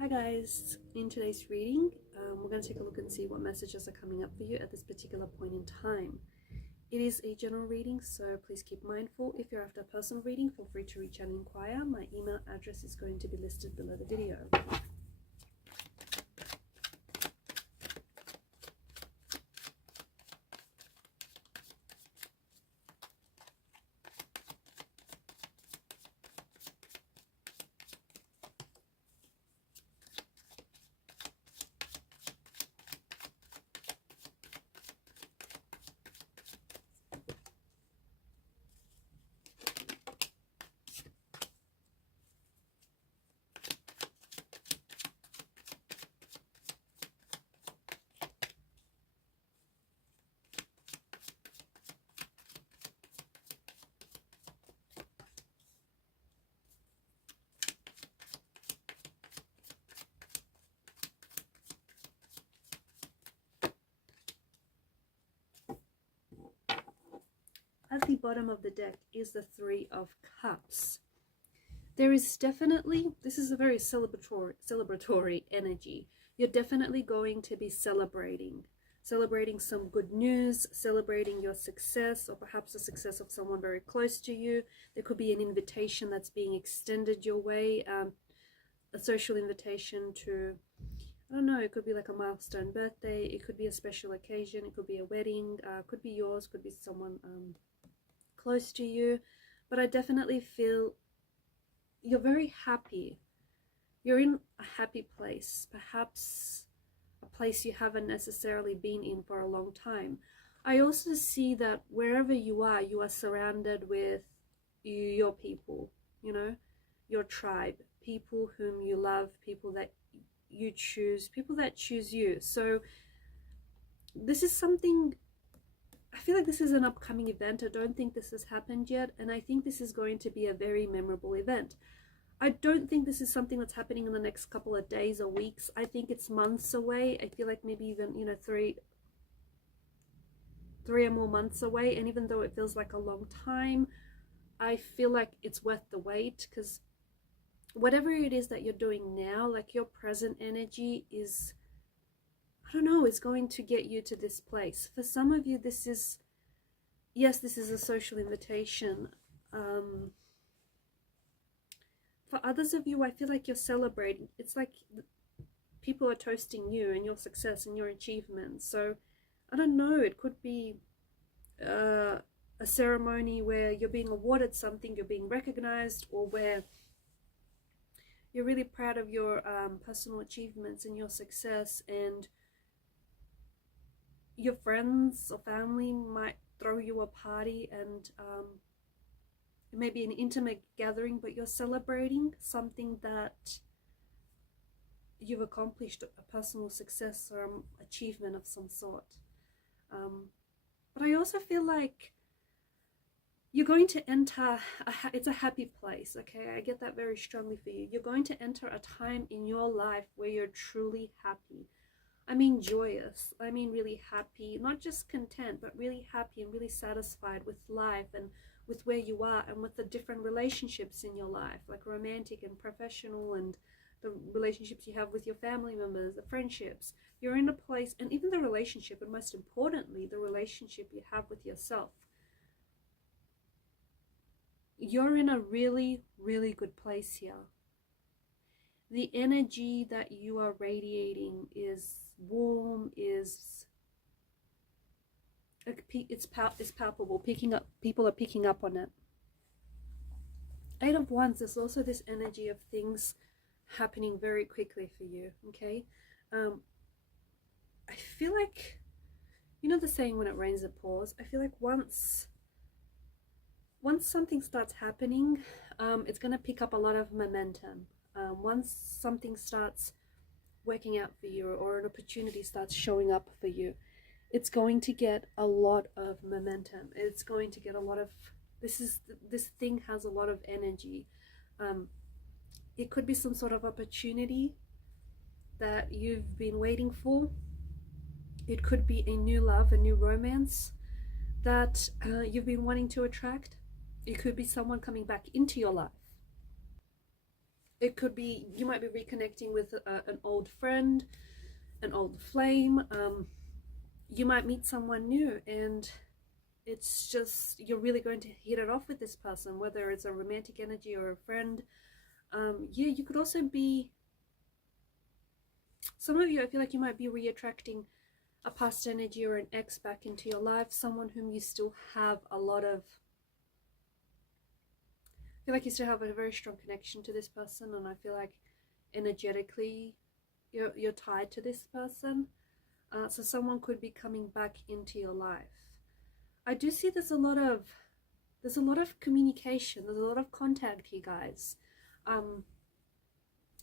Hi guys, in today's reading, we're going to take a look and see what messages are coming up for you at this particular point in time. It is a general reading, so please keep mindful. If you're after a personal reading, feel free to reach out and inquire. My email address is going to be listed below the video. At the bottom of the deck is the Three of Cups. There is definitely, this is a very celebratory energy. You're definitely going to be celebrating some good news, celebrating your success, or perhaps the success of someone very close to you. There could be an invitation that's being extended your way, a social invitation to, I don't know, it could be like a milestone birthday, it could be a special occasion, it could be a wedding, could be yours, could be someone close to you. But I definitely feel you're very happy. You're in a happy place, perhaps a place you haven't necessarily been in for a long time. I also see that wherever you are surrounded with your people, you know, your tribe, people whom you love, people that you choose, people that choose you. So this is something, I feel like this is an upcoming event. I don't think this has happened yet, and I think this is going to be a very memorable event. I don't think this is something that's happening in the next couple of days or weeks. I think it's months away. I feel like maybe even, you know, three or more months away. And even though it feels like a long time, I feel like it's worth the wait, because whatever it is that you're doing now, like your present energy is, I don't know, is going to get you to this place. For some of you, this is, yes, this is a social invitation. For others of you, I feel like you're celebrating. It's like people are toasting you and your success and your achievements. So I don't know, it could be a ceremony where you're being awarded something, you're being recognized, or where you're really proud of your personal achievements and your success, and your friends or family might throw you a party, and it may be an intimate gathering, but you're celebrating something that you've accomplished, a personal success or achievement of some sort. But I also feel like you're going to enter, it's a happy place, okay? I get that very strongly for you. You're going to enter a time in your life where you're truly happy. I mean joyous, I mean really happy, not just content, but really happy and really satisfied with life and with where you are and with the different relationships in your life, like romantic and professional, and the relationships you have with your family members, the friendships. You're in a place, and even the relationship, and most importantly, the relationship you have with yourself. You're in a really, really good place here. The energy that you are radiating is warm, is palpable, people are picking up on it. Eight of Wands, there's also this energy of things happening very quickly for you, okay? I feel like, you know the saying, when it rains it pours? I feel like once something starts happening, it's going to pick up a lot of momentum. Once something starts working out for you, or an opportunity starts showing up for you, it's going to get a lot of momentum. It's going to get a lot of, this thing has a lot of energy. It could be some sort of opportunity that you've been waiting for. It could be a new love, a new romance that you've been wanting to attract. It could be someone coming back into your life. It could be you might be reconnecting with an old friend, an old flame. You might meet someone new, and it's just you're really going to hit it off with this person, whether it's a romantic energy or a friend. Yeah, you could also be, some of you, I feel like you might be re-attracting a past energy or an ex back into your life, someone whom you still have a lot of, I feel like you still have a very strong connection to this person, and I feel like energetically you're tied to this person. So someone could be coming back into your life. I do see there's a lot of communication, there's a lot of contact here, guys.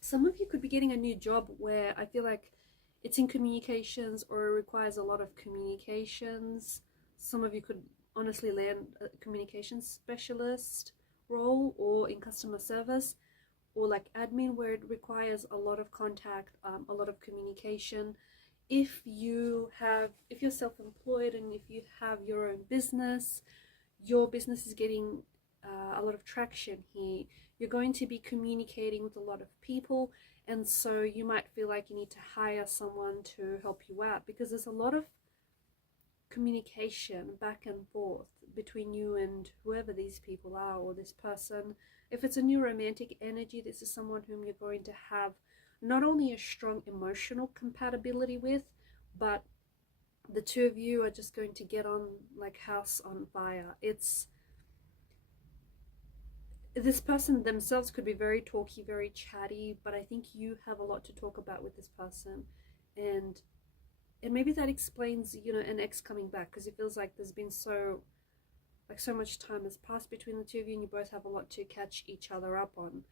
Some of you could be getting a new job where I feel like it's in communications or it requires a lot of communications. Some of you could honestly land a communications specialist role, or in customer service, or like admin, where it requires a lot of contact, a lot of communication. If you're self-employed and if you have your own business, your business is getting a lot of traction here. You're going to be communicating with a lot of people, and so you might feel like you need to hire someone to help you out, because there's a lot of communication back and forth between you and whoever these people are, or this person. If it's a new romantic energy, this is someone whom you're going to have not only a strong emotional compatibility with, but the two of you are just going to get on like house on fire. This person themselves could be very talky, very chatty, but I think you have a lot to talk about with this person, and maybe that explains, you know, an ex coming back, because it feels like there's been so much time has passed between the two of you, and you both have a lot to catch each other up on.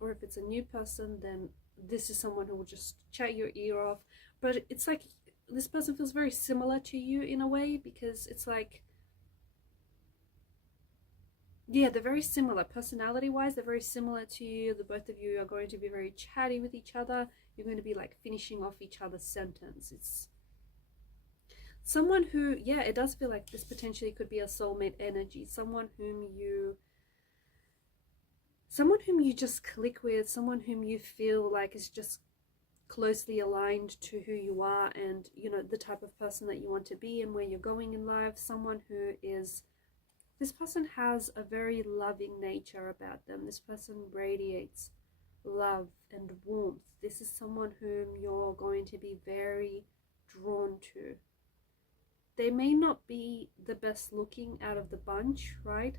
Or if it's a new person, then this is someone who will just chat your ear off. But it's like this person feels very similar to you in a way, because it's like, yeah, they're very similar personality wise. They're very similar to you. The both of you are going to be very chatty with each other. You're going to be like finishing off each other's sentence. It's someone who, yeah, it does feel like this potentially could be a soulmate energy. Someone whom you just click with, someone whom you feel like is just closely aligned to who you are, and you know, the type of person that you want to be and where you're going in life. Someone who is, this person has a very loving nature about them. This person radiates love and warmth. This is someone whom you're going to be very drawn to. They may not be the best looking out of the bunch, right?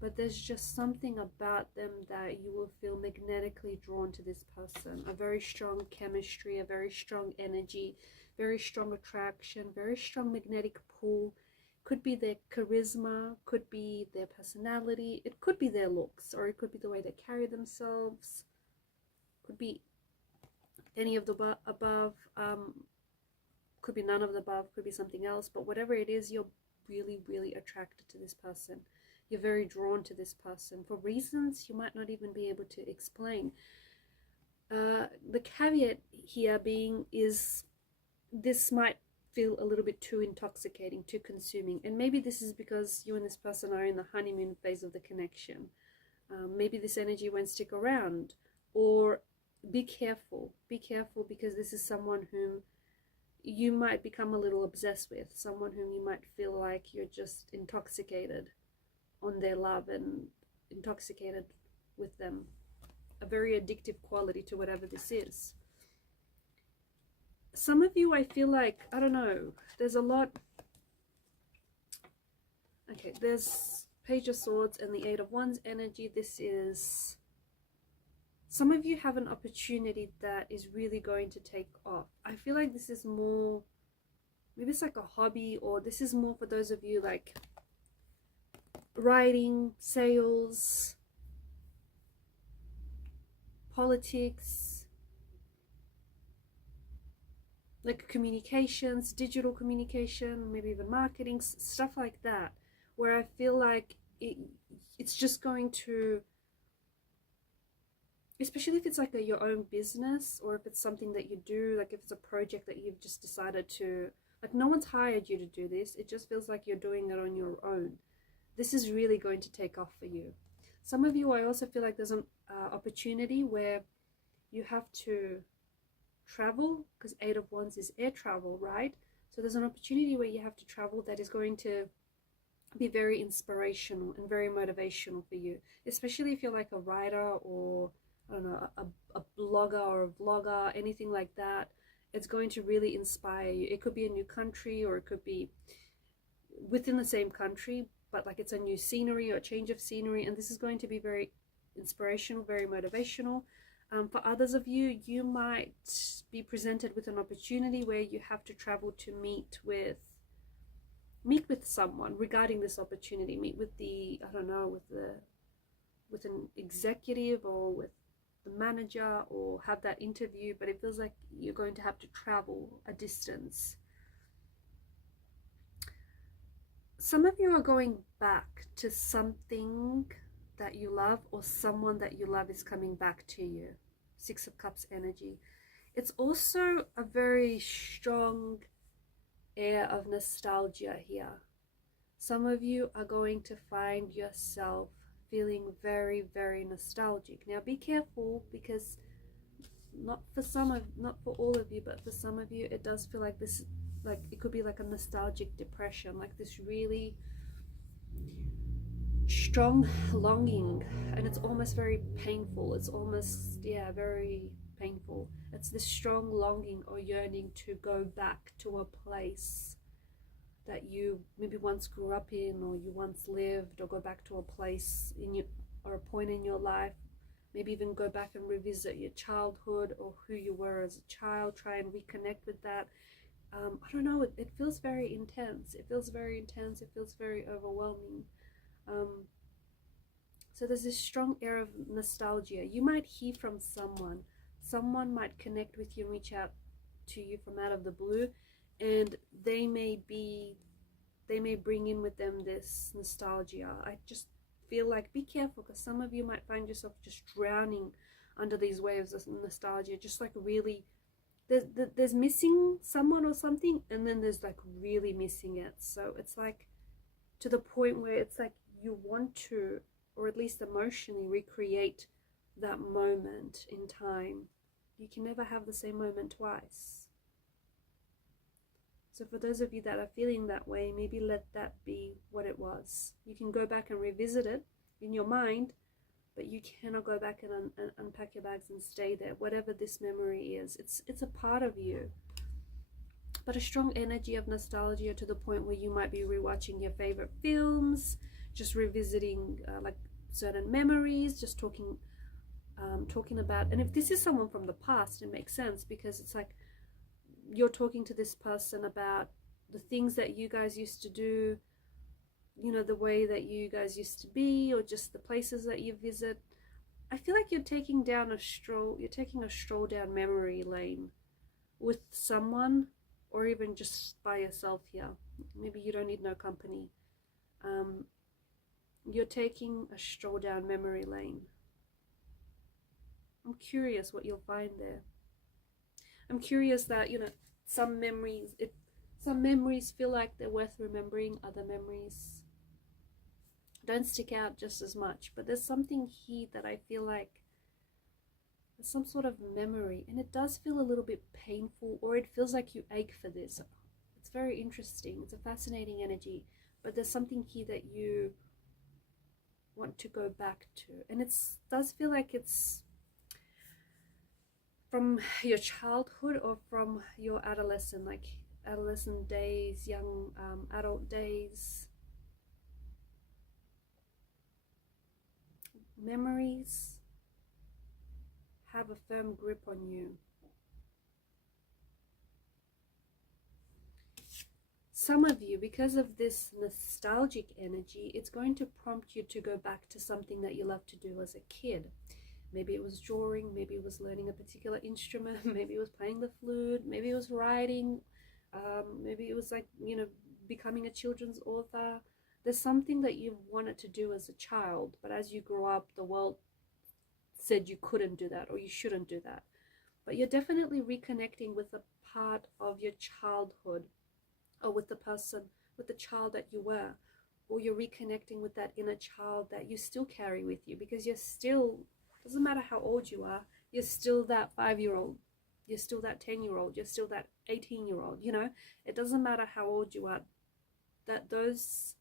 But there's just something about them that you will feel magnetically drawn to this person. A very strong chemistry, a very strong energy, very strong attraction, very strong magnetic pull. Could be their charisma, could be their personality, it could be their looks, or it could be the way they carry themselves. Could be any of the above, could be none of the above, could be something else. But whatever it is, you're really, really attracted to this person. You're very drawn to this person for reasons you might not even be able to explain. The caveat here being is this might feel a little bit too intoxicating, too consuming. And maybe this is because you and this person are in the honeymoon phase of the connection. Maybe this energy won't stick around. Or be careful. Be careful, because this is someone whom you might become a little obsessed with. Someone whom you might feel like you're just intoxicated on their love and intoxicated with them. A very addictive quality to whatever this is. Some of you, I feel like, I don't know, there's a lot. Okay, there's Page of Swords and the Eight of Wands energy. This is, some of you have an opportunity that is really going to take off. I feel like this is more, maybe it's like a hobby, or this is more for those of you like writing, sales, politics, like communications, digital communication, maybe even marketing, stuff like that, where I feel like it's just going to, especially if it's like your own business, or if it's something that you do, like if it's a project that you've just decided to, like no one's hired you to do this, it just feels like you're doing it on your own. This is really going to take off for you. Some of you, I also feel like there's an opportunity where you have to travel, because Eight of Wands is air travel, right? So there's an opportunity where you have to travel that is going to be very inspirational and very motivational for you, especially if you're like a writer or, I don't know, a blogger or a vlogger, anything like that. It's going to really inspire you. It could be a new country, or it could be within the same country, but like it's a new scenery or a change of scenery, and this is going to be very inspirational, very motivational. For others of you, you might be presented with an opportunity where you have to travel to meet with someone regarding this opportunity. Meet with the, I don't know, with an executive or with the manager, or have that interview, but it feels like you're going to have to travel a distance. Some of you are going back to something that you love, or someone that you love is coming back to you. Six of Cups energy. It's also a very strong air of nostalgia here. Some of you are going to find yourself feeling very, very nostalgic. Now be careful, because not for all of you, but for some of you, it does feel like this, like it could be like a nostalgic depression, like this really strong longing, and it's almost very painful. It's almost, yeah, very painful. It's this strong longing or yearning to go back to a place that you maybe once grew up in, or you once lived, or go back to a place in your, or a point in your life. Maybe even go back and revisit your childhood, or who you were as a child. Try and reconnect with that. I don't know, it feels very intense. It feels very intense. It feels very overwhelming. So there's this strong air of nostalgia. You might hear from someone. Someone might connect with you and reach out to you from out of the blue, and they may bring in with them this nostalgia. I just feel like be careful, because some of you might find yourself just drowning under these waves of nostalgia, just like really there's missing someone or something, and then there's like really missing it. So it's like to the point where it's like you want to, or at least emotionally, recreate that moment in time. You can never have the same moment twice. So for those of you that are feeling that way, maybe let that be what it was. You can go back and revisit it in your mind, but you cannot go back and unpack your bags and stay there. Whatever this memory is, it's a part of you. But a strong energy of nostalgia, to the point where you might be rewatching your favorite films, just revisiting like certain memories, just talking about. And if this is someone from the past, it makes sense, because it's like you're talking to this person about the things that you guys used to do, you know, the way that you guys used to be, or just the places that you visit. I feel like you're taking a stroll down memory lane with someone, or even just by yourself here. Maybe you don't need no company. You're taking a stroll down memory lane. I'm curious what you'll find there. I'm curious that, you know, some memories feel like they're worth remembering. Other memories don't stick out just as much. But there's something here that I feel like there's some sort of memory, and it does feel a little bit painful, or it feels like you ache for this. It's very interesting. It's a fascinating energy, but there's something here that you want to go back to, and it does feel like it's from your childhood, or from your adolescent days, young adult days. Memories have a firm grip on you. Some of you, because of this nostalgic energy, it's going to prompt you to go back to something that you loved to do as a kid. Maybe it was drawing, maybe it was learning a particular instrument, maybe it was playing the flute, maybe it was writing, maybe it was like, you know, becoming a children's author. There's something that you wanted to do as a child, but as you grew up, the world said you couldn't do that, or you shouldn't do that. But you're definitely reconnecting with a part of your childhood, or with the child that you were, or you're reconnecting with that inner child that you still carry with you, because you're still, doesn't matter how old you are, you're still that 5-year-old, you're still that 10-year-old, you're still that 18-year-old, you know, it doesn't matter how old you are, that those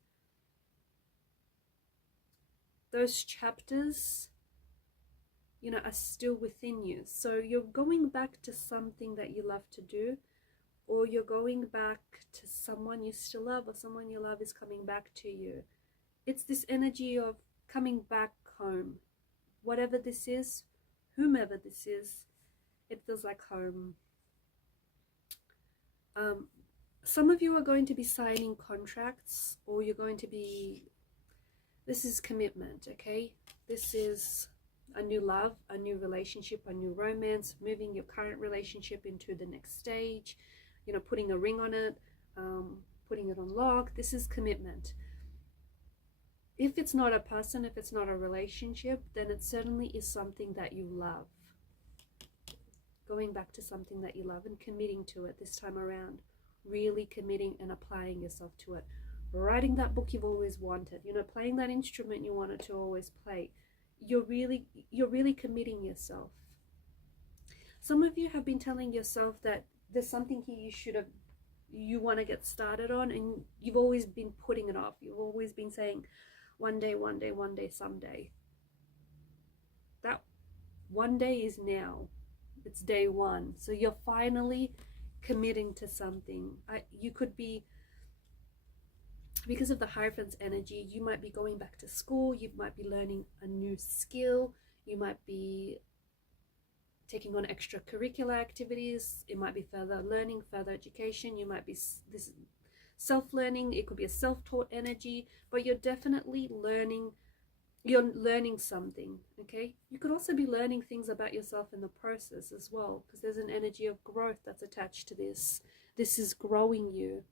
chapters, you know, are still within you. So you're going back to something that you love to do, or you're going back to someone you still love, or someone you love is coming back to you. It's this energy of coming back home. Whatever this is, whomever this is, it feels like home. Some of you are going to be signing contracts, or you're going to be, this is commitment, okay? This is a new love, a new relationship, a new romance, moving your current relationship into the next stage, you know, putting a ring on it, putting it on lock. This is commitment. If it's not a person, if it's not a relationship, then it certainly is something that you love. Going back to something that you love and committing to it this time around. Really committing and applying yourself to it. Writing that book you've always wanted, you know, playing that instrument you wanted to always play. You're really committing yourself. Some of you have been telling yourself that there's something here you want to get started on, and you've always been putting it off. You've always been saying, one day, someday. That one day is now. It's day one. So you're finally committing to something. You could be, because of the Hierophant's energy, you might be going back to school, you might be learning a new skill, you might be taking on extracurricular activities, it might be further learning, further education, you might be this self-learning, it could be a self-taught energy, but you're definitely learning, you're learning something, okay? You could also be learning things about yourself in the process as well, because there's an energy of growth that's attached to this. This is growing you.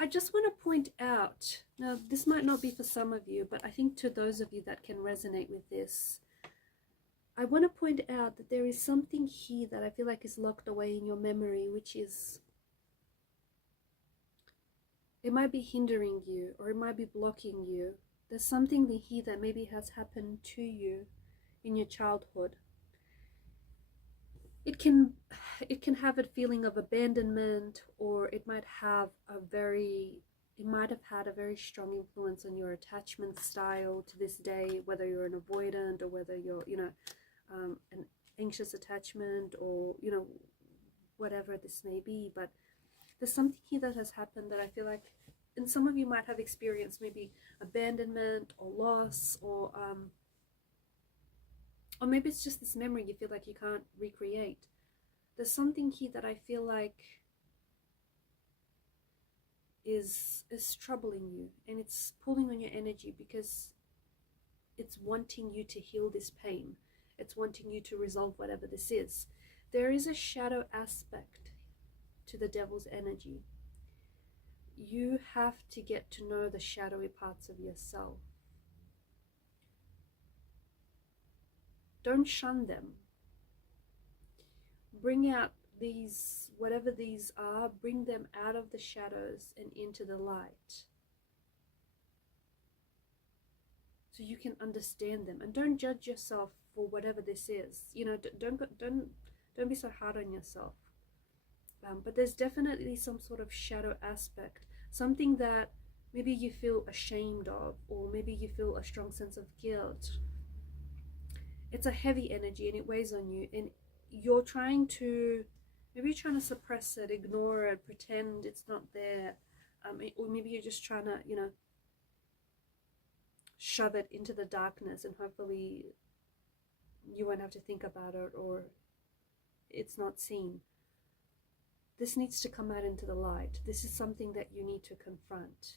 I just want to point out, now this might not be for some of you, but I think to those of you that can resonate with this, I want to point out that there is something here that I feel like is locked away in your memory, which is, it might be hindering you, or it might be blocking you. There's something here that maybe has happened to you in your childhood. It can have a feeling of abandonment, or it might have had a very strong influence on your attachment style to this day, whether you're an avoidant, or whether you're, you know, an anxious attachment, or, you know, whatever this may be. But there's something here that has happened that I feel like, and some of you might have experienced maybe abandonment or loss, or maybe it's just this memory you feel like you can't recreate. There's something here that I feel like is troubling you, and it's pulling on your energy, because it's wanting you to heal this pain. It's wanting you to resolve whatever this is. There is a shadow aspect to the devil's energy. You have to get to know the shadowy parts of yourself. Don't shun them. Bring out these, whatever these are, bring them out of the shadows and into the light, so you can understand them. And don't judge yourself for whatever this is. You know, don't be so hard on yourself. But there's definitely some sort of shadow aspect, something that maybe you feel ashamed of, or maybe you feel a strong sense of guilt. It's a heavy energy, and it weighs on you, and you're trying to, maybe you're trying to suppress it, ignore it, pretend it's not there, or maybe you're just trying to, you know, shove it into the darkness, and hopefully you won't have to think about it, or it's not seen. This needs to come out into the light. This is something that you need to confront.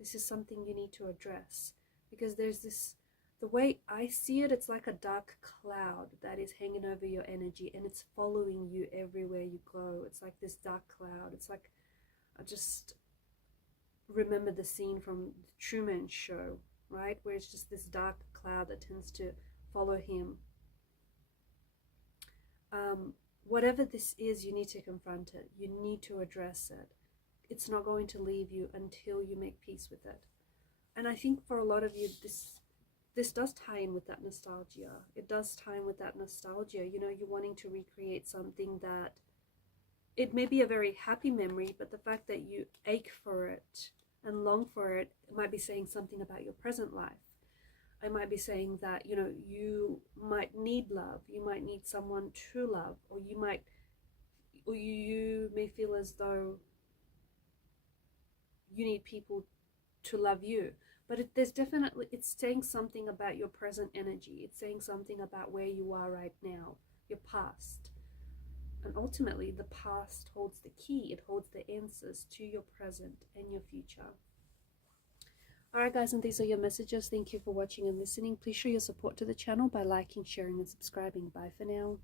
This is something you need to address, because there's this, the way I see it, it's like a dark cloud that is hanging over your energy, and it's following you everywhere you go. It's like this dark cloud. It's like, I just remember the scene from the Truman Show, right? Where it's just this dark cloud that tends to follow him. whatever this is, you need to confront it. You need to address it. It's not going to leave you until you make peace with it. And I think for a lot of you, this does tie in with that nostalgia. It does tie in with that nostalgia. You know, you're wanting to recreate something that, it may be a very happy memory, but the fact that you ache for it and long for it, it might be saying something about your present life. I might be saying that, you know, you might need love. You might need someone to love, or you may feel as though you need people to love you. But there's definitely, it's saying something about your present energy. It's saying something about where you are right now, your past. And ultimately, the past holds the key. It holds the answers to your present and your future. Alright guys, and these are your messages. Thank you for watching and listening. Please show your support to the channel by liking, sharing and subscribing. Bye for now.